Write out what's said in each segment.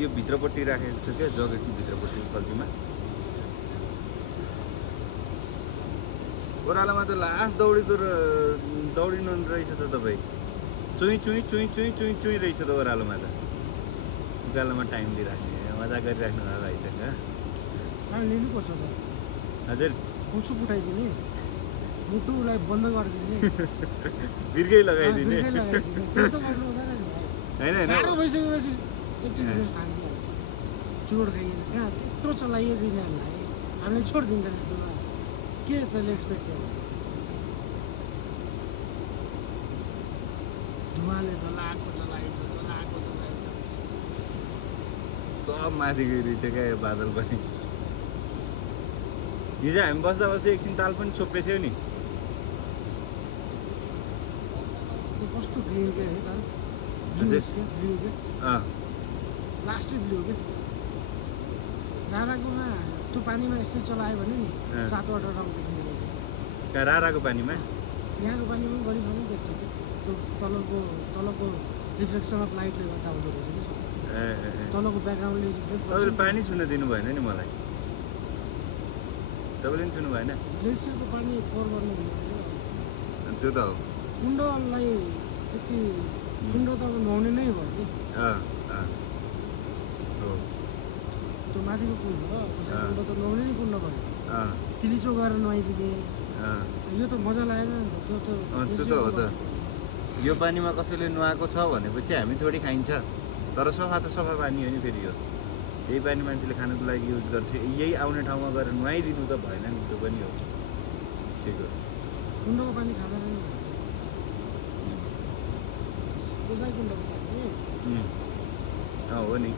यो भित्रपट्टि राखेको छ क्या जकेटको भित्रपट्टि खल्तीमा ओह्रालोमा त लास्ट दौडिनु रहेछ त तपाईँ चुई चुई चुई चुई चुई चुई रहेछ त ओह्रालोमा त उकालोमा टाइम दिइराख्ने मजा गरिराख्नु भएको भाइसँग लिनुपर्छ त हजुर मुसु फुटाइदिने मुटुलाई बन्द गरिदिने बिर्कै लगाइदिने त्यस्तो गर्नु हुँदैन नि भाइ होइन गाह्रो भइसकेपछि एक्सपिरियन्स ठान्दिहाल्छ चोट खाइएछ कहाँ त्यत्रो चलाइएछ यिनीहरूलाई हामीले छोडिदिन्छ यस्तोमा के तैँले एक्सपेक्ट गर्छ धुवाले जलाएको जलाइन्छ सब माथि गइरहेछ क्या यो बादल पनि हिजो हामी बस्दा बस्दै एकछिन ताल पनि छोपेको थियो नि कस्तो ग्रिन के है त ब्लू के लास्टै ब्लू के राराकोमा त्यो पानीमा यसै चलायो भने नि 7वटा रङ देखिने रहेछ कहाँ राराको पानीमा यहाँको पानीमा पनि गरिस् भने देख्छ कि त्यो तलको रिफ्लेक्सन अफ लाइटले गर्दा हुँदो रहेछ कि सब तलको ब्याकग्राउन्डले तपाईँले पानी छुन दिनु भएन नि मलाई तपाईँले पनि छुनु भएन ग्लेसियरको पानी पोर गर्नु हुँदैन त्यो त हो कुण्डलाई त्यति कुण्ड त अब नुहाउने नै भयो नि हो त्यो माथिको कुण्ड हो कुण्ड त नुहाउने नै कुण्ड भयो तिलिचो गरेर नुहाइदिने यो त मजा लागेन नि त त्यो त हो त यो पानीमा कसैले नुहाएको छ भनेपछि हामी थोडी खाइन्छ तर सफा त सफा पानी हो नि फेरि यो यही पानी मान्छेले खानुको लागि युज गर्छ यही आउने ठाउँमा गएर नुहाइदिनु त भएन नि त्यो पनि हो ठिक हो कुण्डको पानी खाँदैन नि मान्छे कुण्डको पानी हो नि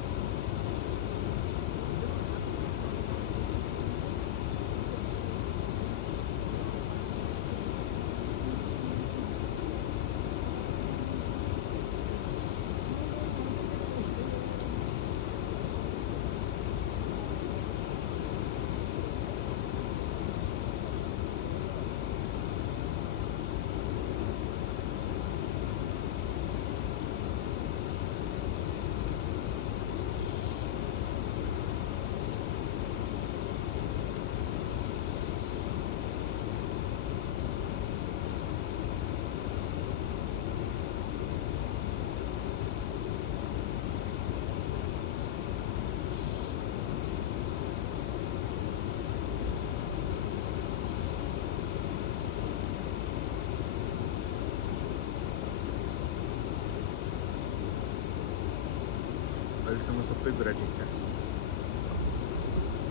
अहिलेसम्म सबै कुरा ठिक छ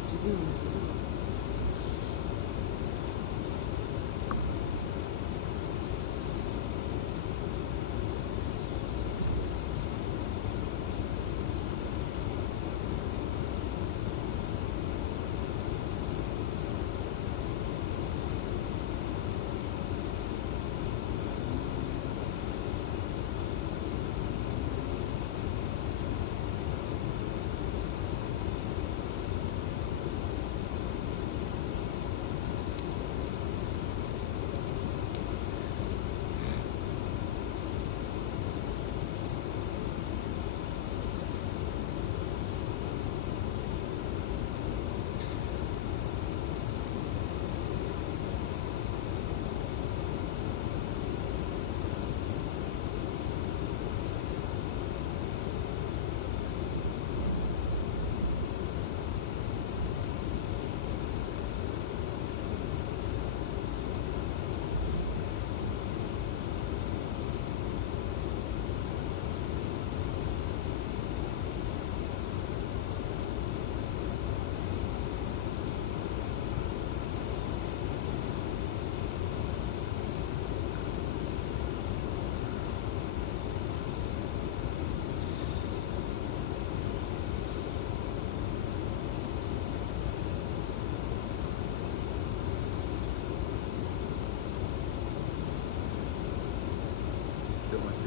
ठिकै हुनुहुन्छ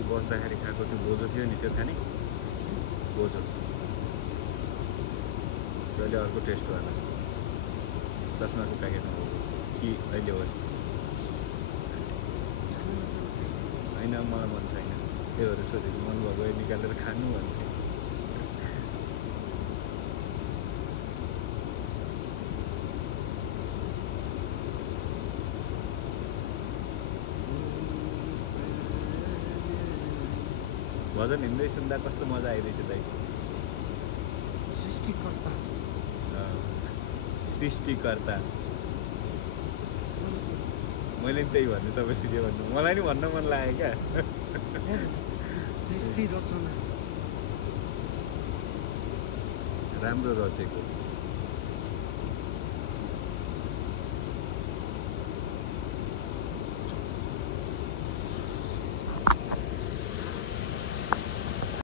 बस्दाखेरि खाएको त्यो बोजो थियो नि त्यो खाने बोजो त्यो अहिले अर्को टेस्ट होला चस्माको प्याकेटमा कि अहिले होस् होइन मलाई मन छैन त्योहरू सोधेको मन भएको निकालेर खानु भन्थ्यो भजन हिँड्दै सुन्दा कस्तो मजा आइरहेछ दाइ। सृष्टिकर्ता सृष्टिकर्ता मैले नि त्यही भन्नु, तपाईँले के भन्नु, मलाई नि भन्न मन लाग्यो क्या। सृष्टि रचना राम्रो रचेको